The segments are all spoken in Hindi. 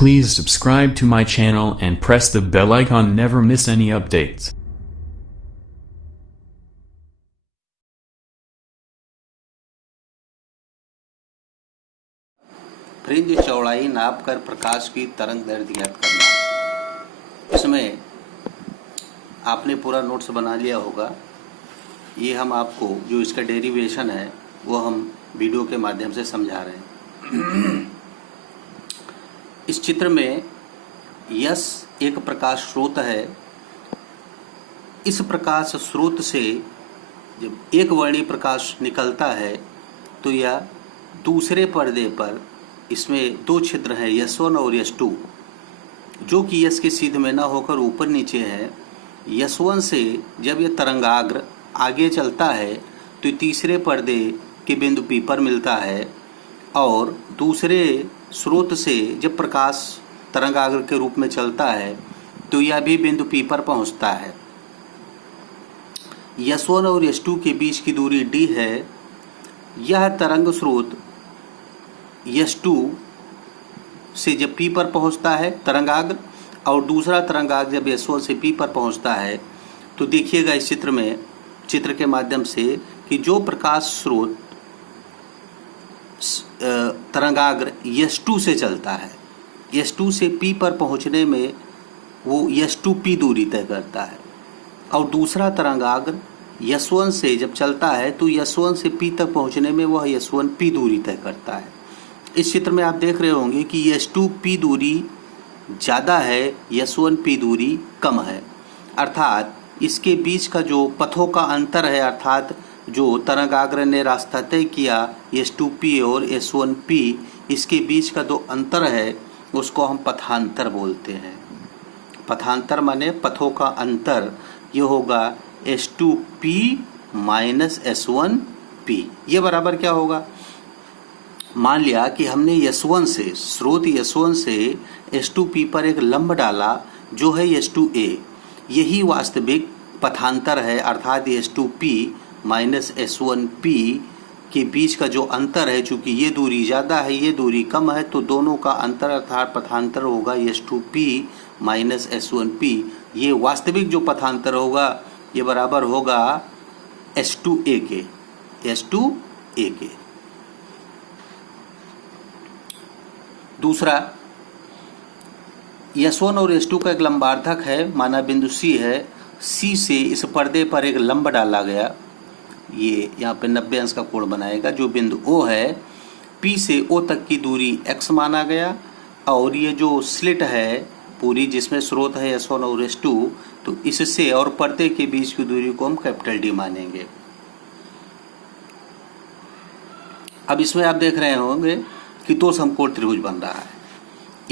Please subscribe to my channel and press the bell icon, never miss any updates. Fringe चौड़ाई नापकर प्रकाश की तरंग दैर्ध्य ज्ञात करना। इसमें आपने पूरा नोट्स बना लिया होगा। ये हम आपको जो इसका डेरिवेशन है वो हम वीडियो के माध्यम से समझा रहे हैं। इस चित्र में यश एक प्रकाश स्रोत है। इस प्रकाश स्रोत से जब एक वर्णी प्रकाश निकलता है तो यह दूसरे पर्दे पर, इसमें दो छिद्र हैं S1 और S2, जो कि यश के सीध में ना होकर ऊपर नीचे है। S1 से जब यह तरंगाग्र आगे चलता है तो तीसरे पर्दे के बिंदु P पर मिलता है, और दूसरे स्रोत से जब प्रकाश तरंगाग्र के रूप में चलता है तो यह भी बिंदु P पर पहुंचता है। S1 और S2 के बीच की दूरी d है। यह तरंग स्रोत S2 से जब P पर पहुंचता है तरंगाग्र, और दूसरा तरंगाग्र जब S1 से P पर पहुंचता है, तो देखिएगा इस चित्र के माध्यम से कि जो प्रकाश स्रोत तरंगाग्र S2 से चलता है, S2 से P पर पहुंचने में वो S2P दूरी तय करता है, और दूसरा तरंगाग्र S1 से जब चलता है तो S1 से P तक पहुंचने में वह S1P दूरी तय करता है। इस चित्र में आप देख रहे होंगे कि S2P दूरी ज़्यादा है, S1P दूरी कम है। अर्थात इसके बीच का जो पथों का अंतर है, अर्थात जो तरंगाग्र ने रास्ता तय किया S2P और S1P, इसके बीच का जो अंतर है उसको हम पथांतर बोलते हैं। पथांतर माने पथों का अंतर। ये होगा S2P माइनस S1P। ये बराबर क्या होगा? मान लिया कि हमने S1 से, स्रोत S1 से S2P पर एक लंब डाला जो है S2A। यही वास्तविक पथांतर है, अर्थात S2P माइनस S1P के बीच का जो अंतर है, चूंकि ये दूरी ज़्यादा है ये दूरी कम है, तो दोनों का अंतर अर्थात पथांतर होगा S2P माइनस S1P। ये वास्तविक जो पथांतर होगा ये बराबर होगा S2A के, S2A के। दूसरा, S1 और S2 का एक लंबार्धक है, माना बिंदु C है। C से इस पर्दे पर एक लंब डाला गया, ये यहाँ पे 90 अंश का कोण बनाएगा। जो बिंदु O है, P से O तक की दूरी x माना गया, और ये जो स्लिट है पूरी जिसमें स्रोत है S1 और S2, तो इससे और पर्दे के बीच की दूरी को हम कैपिटल D मानेंगे। अब इसमें आप देख रहे होंगे कि दो समकोण त्रिभुज बन रहा है।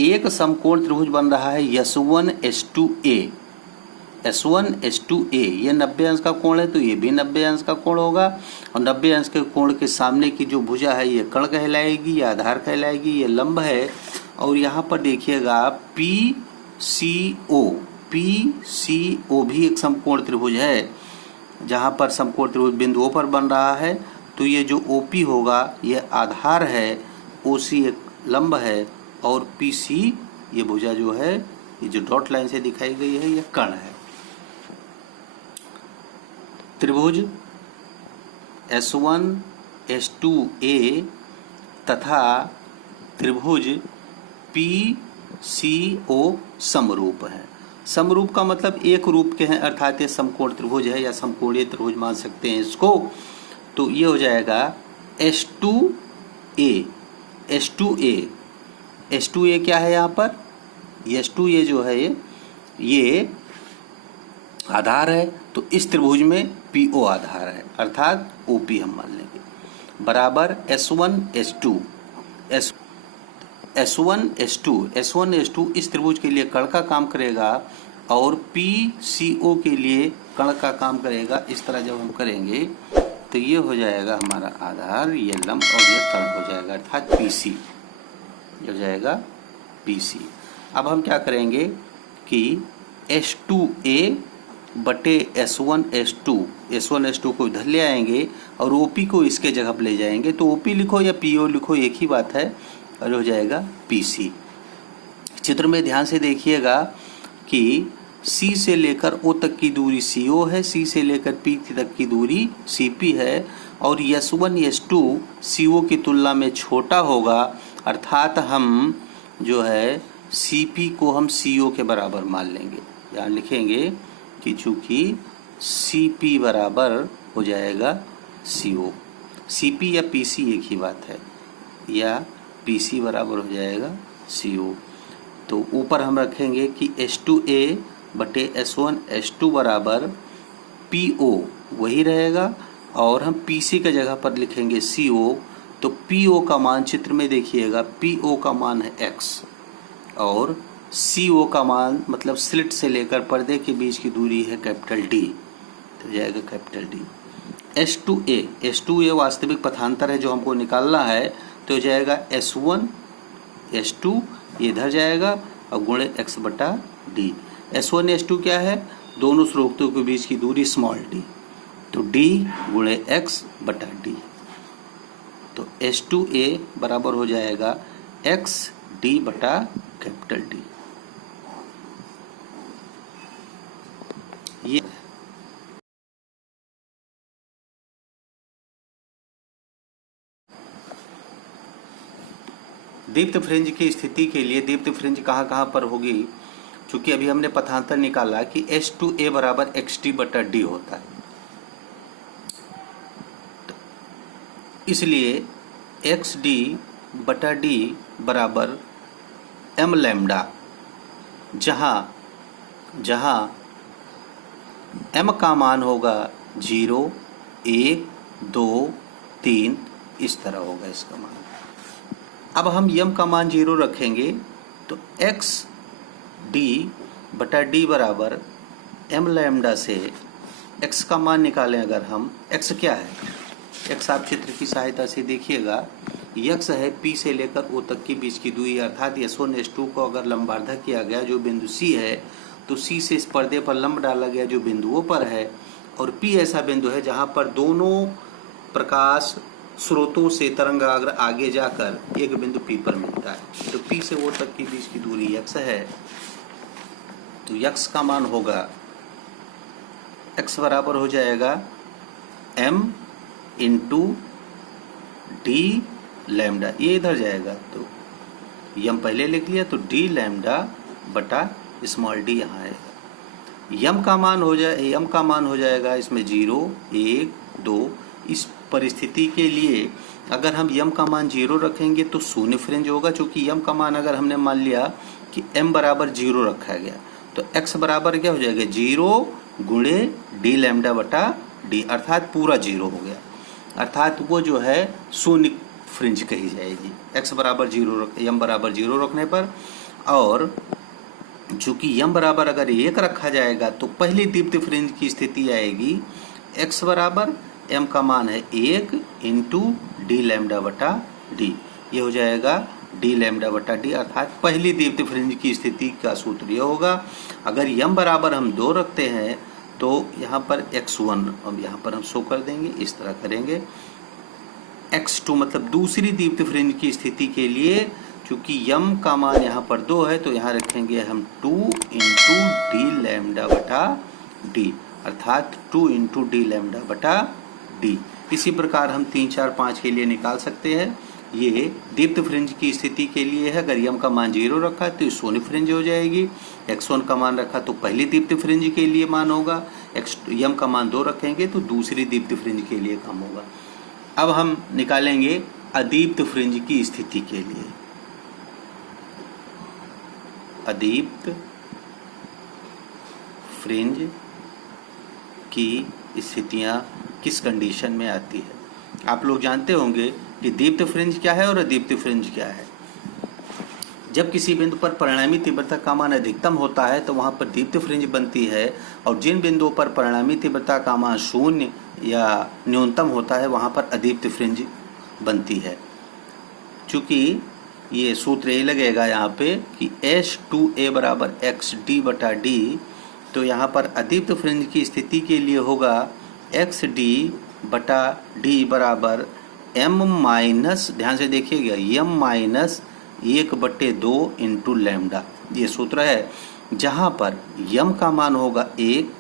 एक समकोण त्रिभुज बन रहा है S1 S2A। S1 S2A ये 90 अंश का कोण है, तो ये भी 90 अंश का कोण होगा, और 90 अंश के कोण के सामने की जो भुजा है ये कर्ण कहलाएगी, ये आधार कहलाएगी, ये लंब है। और यहाँ पर देखिएगा PCO भी एक समकोण त्रिभुज है, जहाँ पर समकोण त्रिभुज बिंदु O पर बन रहा है। तो ये जो OP होगा ये आधार है, OC एक लंब है, और PC ये भुजा जो है, ये जो डॉट लाइन से दिखाई गई है, ये कर्ण है। त्रिभुज S1 S2A तथा त्रिभुज PCO समरूप है। समरूप का मतलब एक रूप के हैं, अर्थात ये समकोण त्रिभुज है या समकोणीय त्रिभुज मान सकते हैं इसको। तो ये हो जाएगा S2A। S2A क्या है यहाँ पर? S2A जो है ये आधार है, तो इस त्रिभुज में PO आधार है, अर्थात OP हम मान लेंगे, बराबर S1 S2 इस त्रिभुज के लिए कर्ण का काम करेगा, और PCO के लिए कर्ण का काम करेगा। इस तरह जब हम करेंगे तो ये हो जाएगा हमारा आधार, ये लंब, और ये कर्ण हो जाएगा, अर्थात PC हो जाएगा PC। अब हम क्या करेंगे कि S2A बटे S1 S2 को इधर ले आएंगे और OP को इसके जगह पर ले जाएंगे। तो OP लिखो या PO लिखो, एक ही बात है, और हो जाएगा PC। चित्र में ध्यान से देखिएगा कि C से लेकर O तक की दूरी CO है, C से लेकर P तक की दूरी CP है और S1 S2 CO की तुलना में छोटा होगा, अर्थात हम जो है CP को हम CO के बराबर मान लेंगे। यहाँ लिखेंगे कि चूँकि CP बराबर हो जाएगा CO, CP या PC एक ही बात है, या PC बराबर हो जाएगा CO। तो ऊपर हम रखेंगे कि H2A बटे S1 H2 बराबर PO वही रहेगा और हम PC के जगह पर लिखेंगे CO। तो PO का मान चित्र में देखिएगा, PO का मान है X और CO का मान मतलब स्लिट से लेकर पर्दे के बीच की दूरी है कैपिटल D, तो जाएगा कैपिटल D। H2A वास्तविक पथांतर है जो हमको निकालना है, तो जाएगा S1 S2 ये इधर जाएगा और गुणे x बटा डी। S1 S2 क्या है? दोनों स्रोतों के बीच की दूरी स्मॉल d, तो d गुणे x बटा d। तो H2A बराबर हो जाएगा x d बटा कैपिटल D। ये दीप्त फ्रिंज की स्थिति के लिए दीप्त फ्रिंज कहाँ पर होगी? चूंकि अभी हमने पथांतर निकाला कि H2A बराबर XD बटा D होता है, तो इसलिए XD बटा D बराबर m लैम्डा, जहाँ m का मान होगा 0, 1, 2, 3 इस तरह होगा इसका मान। अब हम m का मान 0 रखेंगे तो x d बटा d बराबर m लैम्डा से x का मान निकालें। अगर हम x क्या है? x आप चित्र की सहायता से देखिएगा, x है P से लेकर O तक के बीच की दूरी, अर्थात S1 S2 को अगर लंबार्धक किया गया जो बिंदु C है, तो C से इस पर्दे पर लंब डाला गया जो बिंदुओं पर है, और P ऐसा बिंदु है जहाँ पर दोनों प्रकाश स्रोतों से तरंगाग्र आगे जाकर एक बिंदु P पर मिलता है। तो P से O तक की बीच की दूरी x है, तो x का मान होगा, x बराबर हो जाएगा m इंटू डी लैम्डा, ये इधर जाएगा तो m पहले लिख लिया, तो d लैम्डा बटा स्मॉल d यहाँ आएगा। m का मान हो जाएगा इसमें 0, 1, 2। इस परिस्थिति के लिए अगर हम m का मान 0 रखेंगे तो शून्य फ्रिंज होगा, क्योंकि m का मान अगर हमने मान लिया कि m बराबर 0 रखा गया तो x बराबर क्या हो जाएगा? 0 गुणे d लैम्डा बटा d, अर्थात पूरा 0 हो गया, अर्थात वो जो है शून्य फ्रिंज कही जाएगी x बराबर 0 m बराबर 0 रखने पर। और चूंकि m बराबर अगर 1 रखा जाएगा तो पहली दीप्त फ्रिंज की स्थिति आएगी x बराबर m का मान है 1 इंटू डी लैम्डा बटा डी, ये हो जाएगा डी लैम्डा बटा डी, अर्थात पहली दीप्त फ्रिंज की स्थिति का सूत्र यह होगा। अगर m बराबर हम 2 रखते हैं तो यहाँ पर x1 अब यहाँ पर हम शो कर देंगे, इस तरह करेंगे। x2 मतलब दूसरी दीप्त फ्रिंज की स्थिति के लिए चूंकि m का मान यहाँ पर 2 है तो यहाँ रखेंगे हम 2 इंटू डी लैम्डा बटा डी, अर्थात 2 इंटू डी लैम्डा बटा डी। इसी प्रकार हम 3, 4, 5 के लिए निकाल सकते हैं। ये दीप्त फ्रिंज की स्थिति के लिए है। अगर m का मान 0 रखा तो शून्य फ्रिंज हो जाएगी, x1 का मान रखा तो पहली दीप्त फ्रिंज के लिए मान होगा, m का मान 2 रखेंगे तो दूसरी दीप्त फ्रिंज के लिए कम होगा। अब हम निकालेंगे अदीप्त फ्रिंज की स्थिति के लिए। अदीप्त फ्रिंज की स्थितियां किस कंडीशन में आती है? आप लोग जानते होंगे कि दीप्त फ्रिंज क्या है और अदीप्त फ्रिंज क्या है। जब किसी बिंदु पर परिणामी तीव्रता का मान अधिकतम होता है तो वहां पर दीप्त फ्रिंज बनती है, और जिन बिंदुओं पर परिणामी तीव्रता का मान 0 या न्यूनतम होता है वहां पर अदीप्त फ्रिंज बनती है। चूंकि ये सूत्र यही लगेगा यहाँ पे कि H2A बराबर XD बटा D, तो यहाँ पर अदीप्त फ्रिंज की स्थिति के लिए होगा XD बटा D बराबर m माइनस, ध्यान से देखिएगा, m माइनस 1/2 इंटू लैम्डा, ये सूत्र है, जहाँ पर यम का मान होगा 1,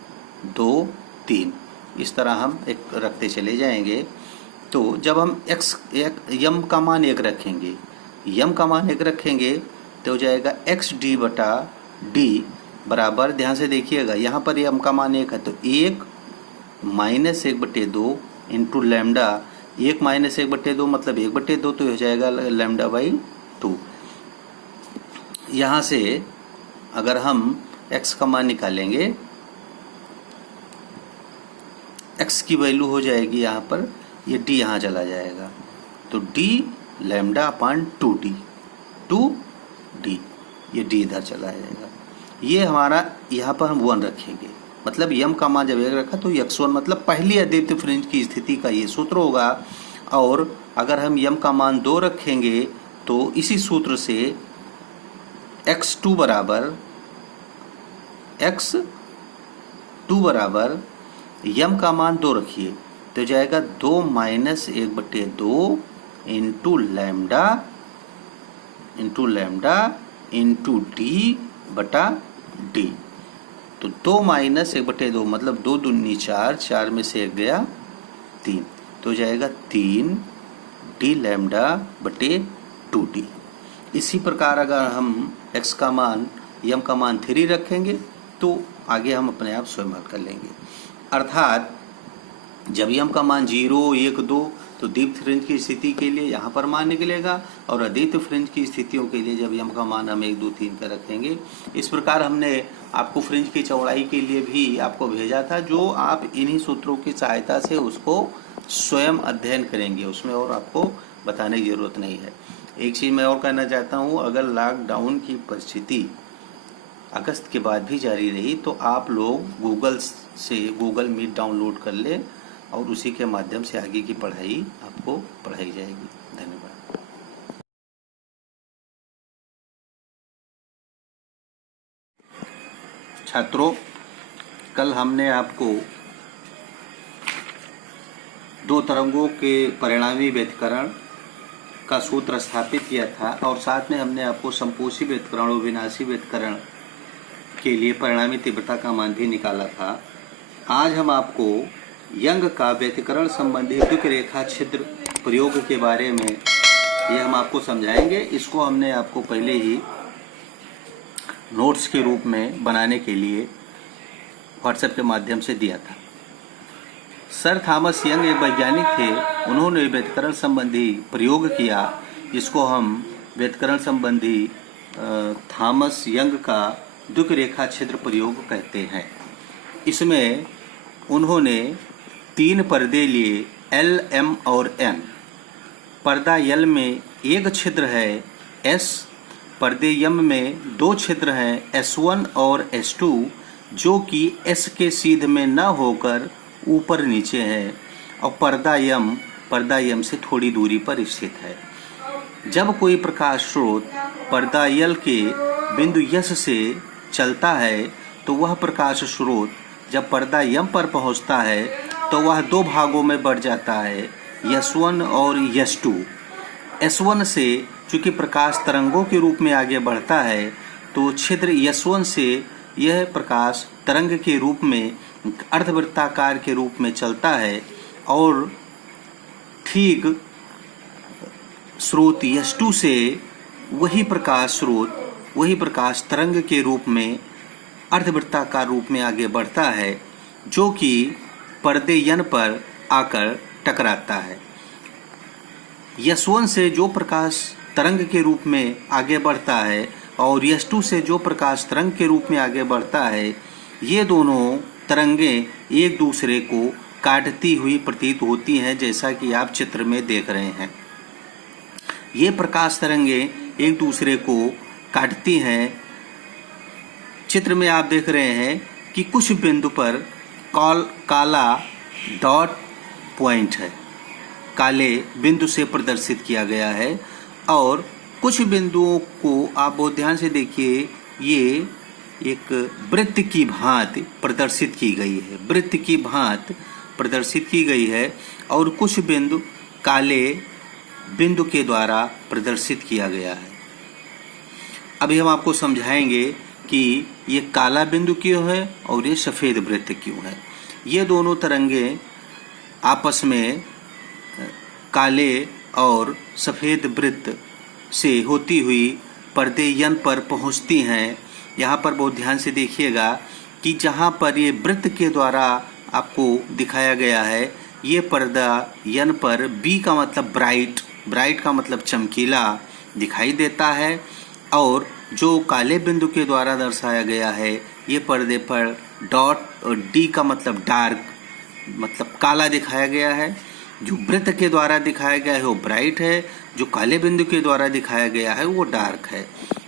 2, 3। इस तरह हम एक रखते चले जाएंगे। तो जब हम यम का मान 1 रखेंगे, यम का मान 1 रखेंगे तो हो जाएगा XD बटा D बराबर, ध्यान से देखिएगा, यहाँ पर यम का मान 1 है तो 1 माइनस 1/2 इंटू लैम्डा। 1 माइनस 1/2 मतलब 1/2, तो हो जाएगा लैम्डा बाई 2। यहाँ से अगर हम x का मान निकालेंगे, x की वैल्यू हो जाएगी यहाँ पर, ये d यहाँ चला जाएगा, तो d लैम्डा अपान 2d, 2d, ये d इधर चला जाएगा। ये हमारा यहाँ पर हम 1 रखेंगे, मतलब यम का मान जब 1 रखा तो x1 मतलब पहली अद्वितीय फ्रिंज की स्थिति का ये सूत्र होगा। और अगर हम यम का मान 2 रखेंगे तो इसी सूत्र से x2 बराबर यम का मान 2 रखिए तो जाएगा 2 minus 1/2 into lambda into D बटा डी। तो 2 माइनस 1/2 मतलब 2 दूनी 4, 4 में से 1 गया 3, तो जाएगा 3 डी लैम्डा बटे 2d। इसी प्रकार अगर हम x का मान, यम का मान 3 रखेंगे तो आगे हम अपने आप स्वयं हल कर लेंगे। अर्थात जब यम का मान 0, 1, 2 तो दीप्त फ्रिंज की स्थिति के लिए यहाँ पर मान निकलेगा, और अद्वितीय फ्रिंज की स्थितियों के लिए जब यम का मान हम 1, 2, 3 का रखेंगे। इस प्रकार हमने आपको फ्रिंज की चौड़ाई के लिए भी आपको भेजा था, जो आप इन्हीं सूत्रों की सहायता से उसको स्वयं अध्ययन करेंगे, उसमें और आपको बताने की जरूरत नहीं है। एक चीज़ मैं और कहना चाहता हूँ, अगर लॉकडाउन की परिस्थिति अगस्त के बाद भी जारी रही तो आप लोग गूगल मीट डाउनलोड कर ले और उसी के माध्यम से आगे की पढ़ाई आपको पढ़ाई जाएगी। धन्यवाद। छात्रों, कल हमने आपको 2 तरंगों के परिणामी व्यतिकरण का सूत्र स्थापित किया था, और साथ में हमने आपको संपोषी व्यतिकरण और विनाशी व्यतिकरण के लिए परिणामी तीव्रता का मान भी निकाला था। आज हम आपको यंग का व्यतिकरण संबंधी द्वितीय रेखा छिद्र प्रयोग के बारे में ये हम आपको समझाएंगे। इसको हमने आपको पहले ही नोट्स के रूप में बनाने के लिए व्हाट्सएप के माध्यम से दिया था। सर थॉमस यंग एक वैज्ञानिक थे, उन्होंने व्यतिकरण संबंधी प्रयोग किया, जिसको हम व्यतिकरण संबंधी थॉमस यंग का द्वितीय रेखा छिद्र प्रयोग कहते हैं। इसमें उन्होंने 3 पर्दे लिए, L, M और N। पर्दा L में एक छिद्र है S, पर्दे M में 2 छिद्र हैं S1 और S2, जो कि S के सीध में न होकर ऊपर नीचे है, और पर्दा M से थोड़ी दूरी पर स्थित है। जब कोई प्रकाश स्रोत पर्दा L के बिंदु S से चलता है तो वह प्रकाश स्रोत जब पर्दा M पर पहुंचता है तो वह 2 भागों में बढ़ जाता है, S1 और S2। S1 से चूंकि प्रकाश तरंगों के रूप में आगे बढ़ता है तो छिद्र S1 से यह प्रकाश तरंग के रूप में अर्धवृत्ताकार के रूप में चलता है, और ठीक स्रोत S2 से वही प्रकाश तरंग के रूप में अर्धवृत्ताकार रूप में आगे बढ़ता है, जो कि पर्दे N पर आकर टकराता है। S1 से जो प्रकाश तरंग के रूप में आगे बढ़ता है और S2 से जो प्रकाश तरंग के रूप में आगे बढ़ता है, ये दोनों तरंगें एक दूसरे को काटती हुई प्रतीत होती हैं, जैसा कि आप चित्र में देख रहे हैं। ये प्रकाश तरंगें एक दूसरे को काटती हैं। चित्र में आप देख रहे हैं कि कुछ बिंदु पर काला डॉट पॉइंट है, काले बिंदु से प्रदर्शित किया गया है, और कुछ बिंदुओं को आप बहुत ध्यान से देखिए, ये एक वृत्त की भांति प्रदर्शित की गई है, वृत्त की भांति प्रदर्शित की गई है, और कुछ बिंदु काले बिंदु के द्वारा प्रदर्शित किया गया है। अभी हम आपको समझाएंगे कि ये काला बिंदु क्यों है और ये सफ़ेद वृत्त क्यों है। ये दोनों तरंगे आपस में काले और सफ़ेद वृत्त से होती हुई पर्दे यन पर पहुंचती हैं। यहाँ पर बहुत ध्यान से देखिएगा कि जहाँ पर ये वृत्त के द्वारा आपको दिखाया गया है, ये पर्दा यन पर बी का मतलब ब्राइट, ब्राइट का मतलब चमकीला दिखाई देता है, और जो काले बिंदु के द्वारा दर्शाया गया है ये पर्दे पर डॉट, और डी का मतलब डार्क, मतलब काला दिखाया गया है। जो वृत्त के द्वारा दिखाया गया है वो ब्राइट है, जो काले बिंदु के द्वारा दिखाया गया है वो डार्क है।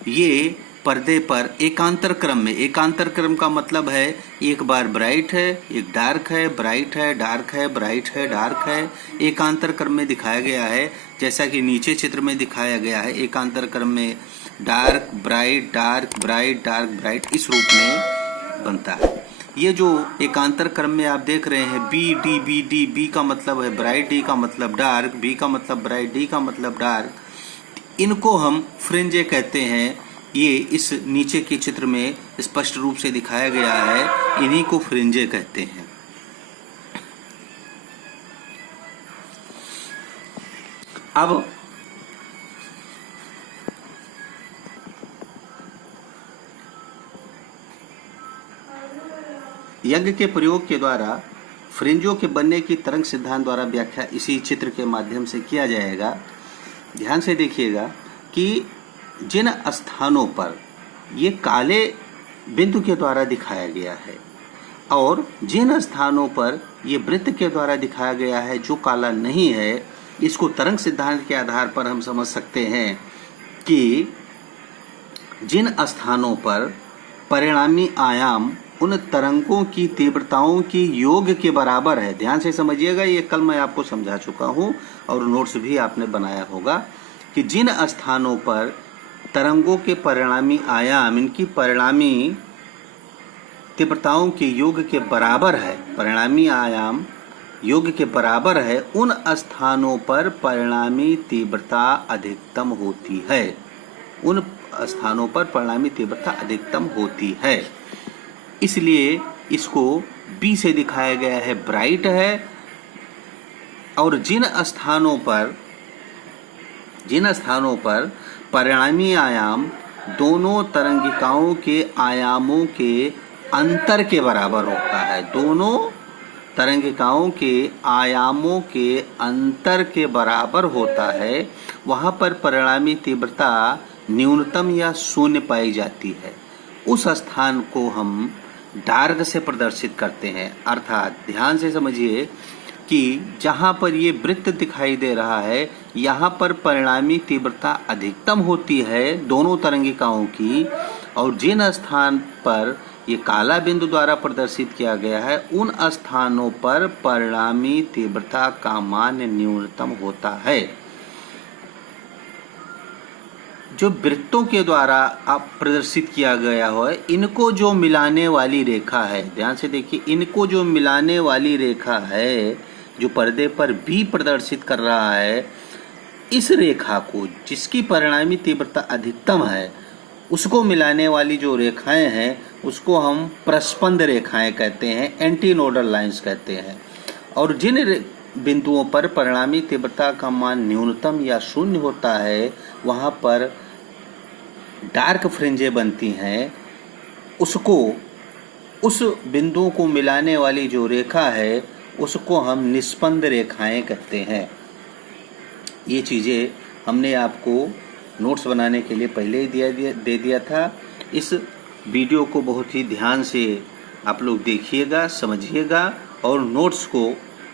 ये पर्दे पर एकांतर क्रम में, एकांतर क्रम का मतलब है एक बार ब्राइट है, एक डार्क है, ब्राइट है, डार्क है, ब्राइट है, डार्क है, एकांतर क्रम में दिखाया गया है। जैसा कि नीचे चित्र में दिखाया गया है, एकांतर क्रम में dark bright, dark bright, dark bright इस रूप में बनता है। ये जो एकांतर क्रम में आप देख रहे हैं B D B D, B का मतलब है ब्राइट, डी का मतलब डार्क, बी का मतलब ब्राइट, डी का मतलब डार्क, इनको हम फ्रिंजे कहते हैं। ये इस नीचे के चित्र में स्पष्ट रूप से दिखाया गया है, इन्हीं को फ्रिंजे कहते हैं। अब यज्ञ के प्रयोग के द्वारा फ्रिंजों के बनने की तरंग सिद्धांत द्वारा व्याख्या इसी चित्र के माध्यम से किया जाएगा। ध्यान से देखिएगा कि जिन स्थानों पर ये काले बिंदु के द्वारा दिखाया गया है और जिन स्थानों पर ये वृत्त के द्वारा दिखाया गया है जो काला नहीं है, इसको तरंग सिद्धांत के आधार पर हम समझ सकते हैं कि जिन स्थानों पर परिणामी आयाम उन तरंगों की तीव्रताओं की योग के बराबर है। ध्यान से समझिएगा, ये कल मैं आपको समझा चुका हूँ और नोट्स भी आपने बनाया होगा कि जिन स्थानों पर तरंगों के परिणामी आयाम इनकी परिणामी तीव्रताओं के योग के बराबर है, परिणामी आयाम योग के बराबर है, उन स्थानों पर परिणामी तीव्रता अधिकतम होती है। उन स्थानों पर परिणामी तीव्रता अधिकतम होती है। इसलिए इसको बी से दिखाया गया है ब्राइट है, और जिन स्थानों पर परिणामी आयाम दोनों तरंगिकाओं के आयामों के अंतर के बराबर होता है, दोनों तरंगिकाओं के आयामों के अंतर के बराबर होता है, वहाँ पर परिणामी तीव्रता न्यूनतम या शून्य पाई जाती है। उस स्थान को हम डार्क से प्रदर्शित करते हैं। अर्थात ध्यान से समझिए कि जहाँ पर ये वृत्त दिखाई दे रहा है, यहाँ पर परिणामी तीव्रता अधिकतम होती है दोनों तरंगिकाओं की, और जिन स्थान पर ये काला बिंदु द्वारा प्रदर्शित किया गया है उन स्थानों पर परिणामी तीव्रता का मान न्यूनतम होता है। जो वृत्तों के द्वारा आप प्रदर्शित किया गया है, इनको जो मिलाने वाली रेखा है, ध्यान से देखिए, इनको जो मिलाने वाली रेखा है जो पर्दे पर भी प्रदर्शित कर रहा है, इस रेखा को जिसकी परिणामी तीव्रता अधिकतम है उसको मिलाने वाली जो रेखाएं हैं उसको हम प्रस्पंद रेखाएं कहते हैं, एंटी नोडल लाइंस कहते हैं। और जिन बिंदुओं पर परिणामी तीव्रता का मान न्यूनतम या शून्य होता है वहाँ पर डार्क फ्रिंजें बनती हैं। उसको, उस बिंदुओं को मिलाने वाली जो रेखा है उसको हम निस्पंद रेखाएं कहते हैं। ये चीज़ें हमने आपको नोट्स बनाने के लिए पहले ही दे दिया था। इस वीडियो को बहुत ही ध्यान से आप लोग देखिएगा, समझिएगा और नोट्स को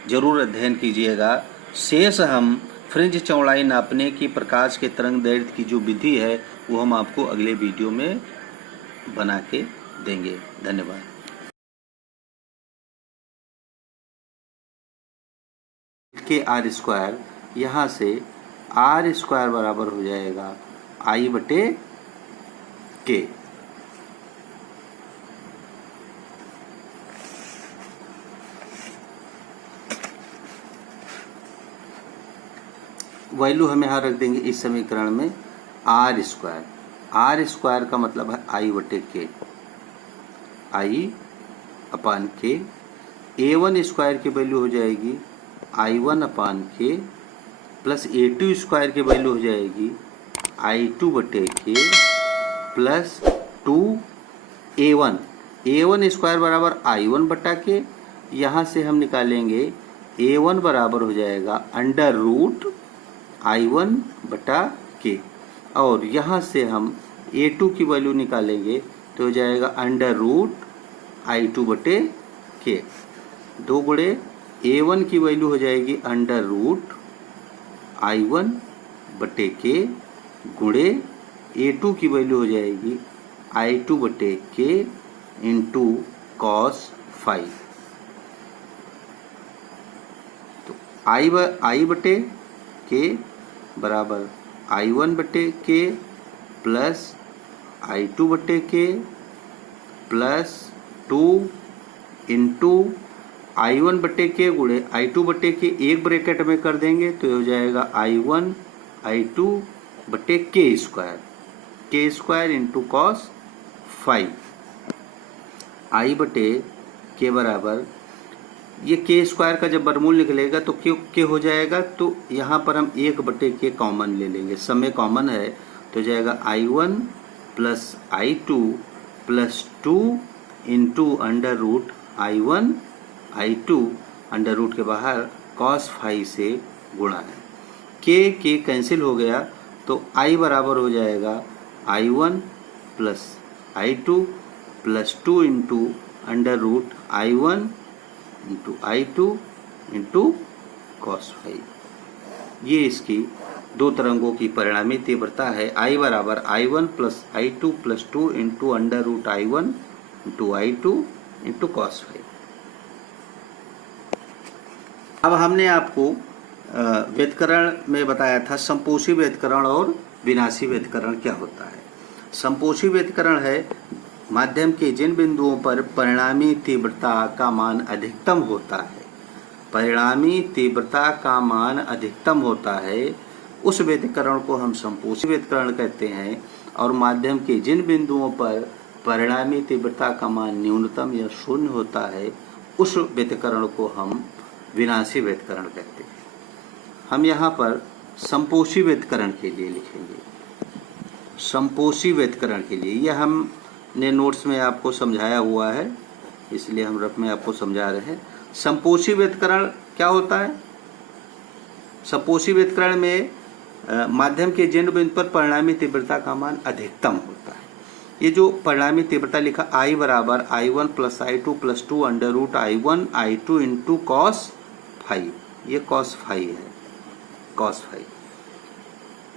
ज़रूर अध्ययन कीजिएगा। शेष हम फ्रिंज चौड़ाई नापने की प्रकाश के तरंग दैर्घ्य की जो विधि है वो हम आपको अगले वीडियो में बना के देंगे। धन्यवाद। के आर स्क्वायर, यहाँ से आर स्क्वायर बराबर हो जाएगा आई बटे के। वैल्यू हम यहाँ रख देंगे इस समीकरण में आर स्क्वायर। आर स्क्वायर का मतलब है आई बटे के, आई अपान के। ए वन स्क्वायर की वैल्यू हो जाएगी आई वन अपान के प्लस ए टू स्क्वायर की वैल्यू हो जाएगी आई टू बटे के प्लस टू ए वन स्क्वायर बराबर आई वन बटा के। यहाँ से हम निकालेंगे ए वन बराबर हो जाएगा अंडर रूट आई वन बटा के, और यहाँ से हम ए टू की वैल्यू निकालेंगे तो हो जाएगा अंडर रूट आई टू बटे के। दो गुणे ए वन की वैल्यू हो जाएगी अंडर रूट आई वन बटे के गुणे ए टू की वैल्यू हो जाएगी आई टू बटे के इंटू कॉस फाइव। तो आई बटे के बराबर आई वन बटे के प्लस आई टू बटे के plus two into I one बटे के गुणे आई टू बटे के एक ब्रैकेट में कर देंगे तो हो जाएगा आई वन आई टू बटे के स्क्वायर इंटू कॉस फाइव। आई बटे के बराबर ये के स्क्वायर का जब वर्गमूल निकलेगा तो के हो जाएगा, तो यहाँ पर हम एक बटे के कॉमन ले लेंगे, सब में कॉमन है तो जाएगा I one plus I two plus two into under root I one I two under root के बाहर कॉस फाइव से गुणा है। के कैंसिल हो गया तो आई बराबर हो जाएगा I one plus I two plus two into under root I one into I two into cos five. ये इसकी दो तरंगों की परिणामी तीव्रता है। आई बराबर I one plus I two plus two into under root I one into I two into cos five. अब हमने आपको व्यतिकरण में बताया था संपोषी व्यतिकरण और विनाशी व्यतिकरण क्या होता है। संपोषी व्यतिकरण है माध्यम के जिन बिंदुओं पर परिणामी तीव्रता का मान अधिकतम होता है, परिणामी तीव्रता का मान अधिकतम होता है, उस व्यतिकरण को हम संपोषी व्यतिकरण कहते हैं। और माध्यम के जिन बिंदुओं पर परिणामी तीव्रता का मान न्यूनतम या शून्य होता है, उस व्यतिकरण को हम विनाशी व्यतिकरण कहते हैं। हम यहाँ पर संपोषी व्यतिकरण के लिए लिखेंगे। संपोषी व्यतिकरण के लिए यह हमने नोट्स में आपको समझाया हुआ है, इसलिए हम रफ में आपको समझा रहे हैं। संपोषी व्यतिकरण क्या होता है? संपोषी व्यतिकरण में माध्यम के जिन बिंदु पर परिणामी तीव्रता का मान अधिकतम होता है। ये जो परिणामी तीव्रता लिखा आई बराबर I one plus I two plus two under root I one I two into cos five, ये कॉस फाइव है। कॉस फाइव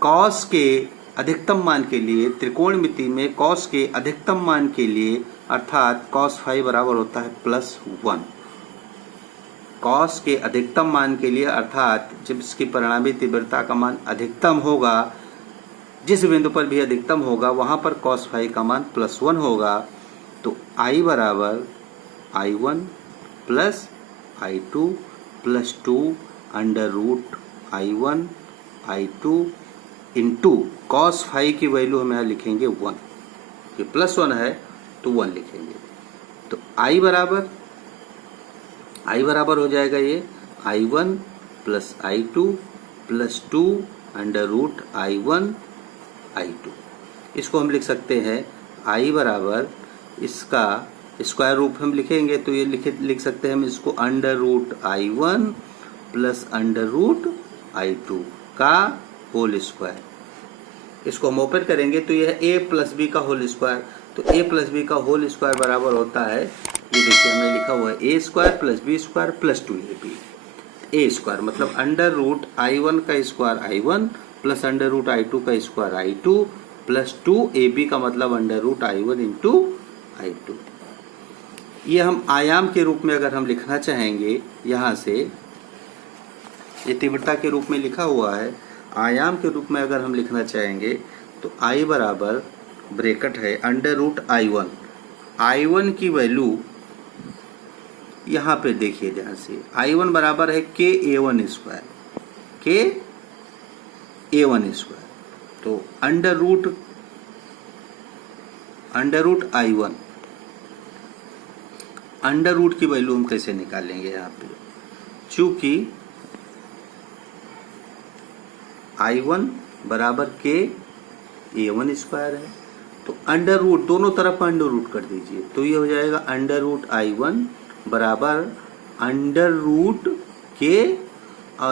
कॉस के अधिकतम मान के लिए त्रिकोणमिति में कॉस के अधिकतम मान के लिए अर्थात कॉस फाइव बराबर होता है प्लस वन। कॉस के अधिकतम मान के लिए अर्थात जब इसकी परिणामी तीव्रता का मान अधिकतम होगा, जिस बिंदु पर भी अधिकतम होगा वहां पर कॉस फाइव का मान प्लस वन होगा। तो आई बराबर I one plus I two plus two under root I one I two into cos five की वैल्यू हम यहाँ लिखेंगे वन, ये प्लस वन है तो वन लिखेंगे। तो आई बराबर हो जाएगा ये I one plus I two plus two under root I one I two. इसको हम लिख सकते हैं आई बराबर, इसका स्क्वायर रूट हम लिखेंगे तो ये लिख सकते हैं हम इसको under root I one plus under root I two का होल स्क्वायर। इसको हम ओपन करेंगे तो यह a प्लस बी का होल स्क्वायर। तो a प्लस बी का होल स्क्वायर बराबर होता है, ये देखिए हमने लिखा हुआ है a square plus B square plus two A square, मतलब अंडर रूट आई वन का square I one plus under root I two का square I two plus two A B का मतलब under root I one into I two. ये हम आयाम के रूप में अगर हम लिखना चाहेंगे, यहाँ से ये तीव्रता के रूप में लिखा हुआ है, आयाम के रूप में अगर हम लिखना चाहेंगे तो आई बराबर ब्रैकेट है अंडर रूट आई वन की वैल्यू यहाँ पे देखिए ध्यान से, आई वन बराबर है के ए वन स्क्वायर, के ए वन स्क्वायर। तो under root under root I1, under root की वैल्यू हम कैसे निकालेंगे यहाँ पे, चूंकि I1 बराबर के A1 स्क्वायर है, तो अंडर रूट दोनों तरफ अंडर रूट कर दीजिए, तो ये हो जाएगा अंडर रूट I1 बराबर अंडर रूट के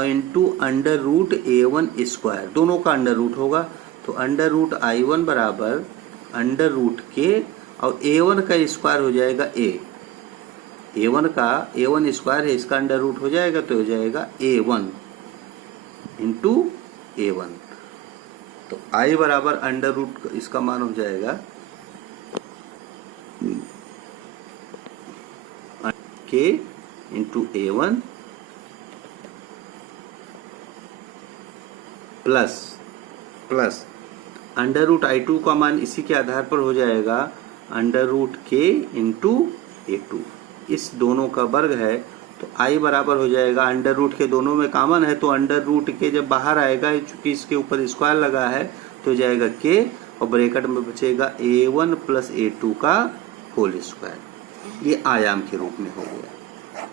into under root A1 square, दोनों का अंडर रूट होगा, तो अंडर रूट I1 बराबर अंडर रूट के और A1 का स्क्वायर हो जाएगा A1 का A1 स्क्वायर है, इसका अंडर रूट हो जाएगा तो हो जाएगा A1 इंटू A1, तो I बराबर अंडर रूट इसका मान हो जाएगा के into A1 plus under root I2 का मान इसी के आधार पर हो जाएगा अंडर रूट के इंटू A2, इस दोनों का वर्ग है, तो I बराबर हो जाएगा अंडर रूट के दोनों में कॉमन है, तो अंडर रूट के जब बाहर आएगा, चूंकि इसके ऊपर स्क्वायर लगा है तो हो जाएगा के और ब्रैकेट में बचेगा A1 प्लस A2 का होल स्क्वायर, ये आयाम के रूप में हो गया।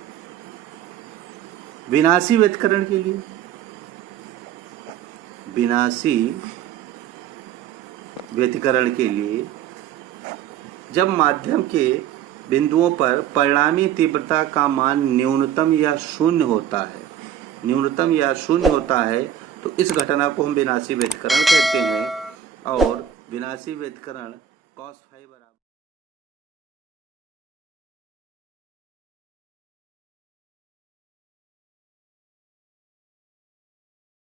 विनाशी व्यतिकरण के लिए, विनाशी व्यतिकरण के लिए जब माध्यम के बिंदुओं पर परिणामी तीव्रता का मान न्यूनतम या शून्य होता है, तो इस घटना को हम विनाशी व्यतिकरण कहते हैं, और विनाशी व्यतिकरण cos φ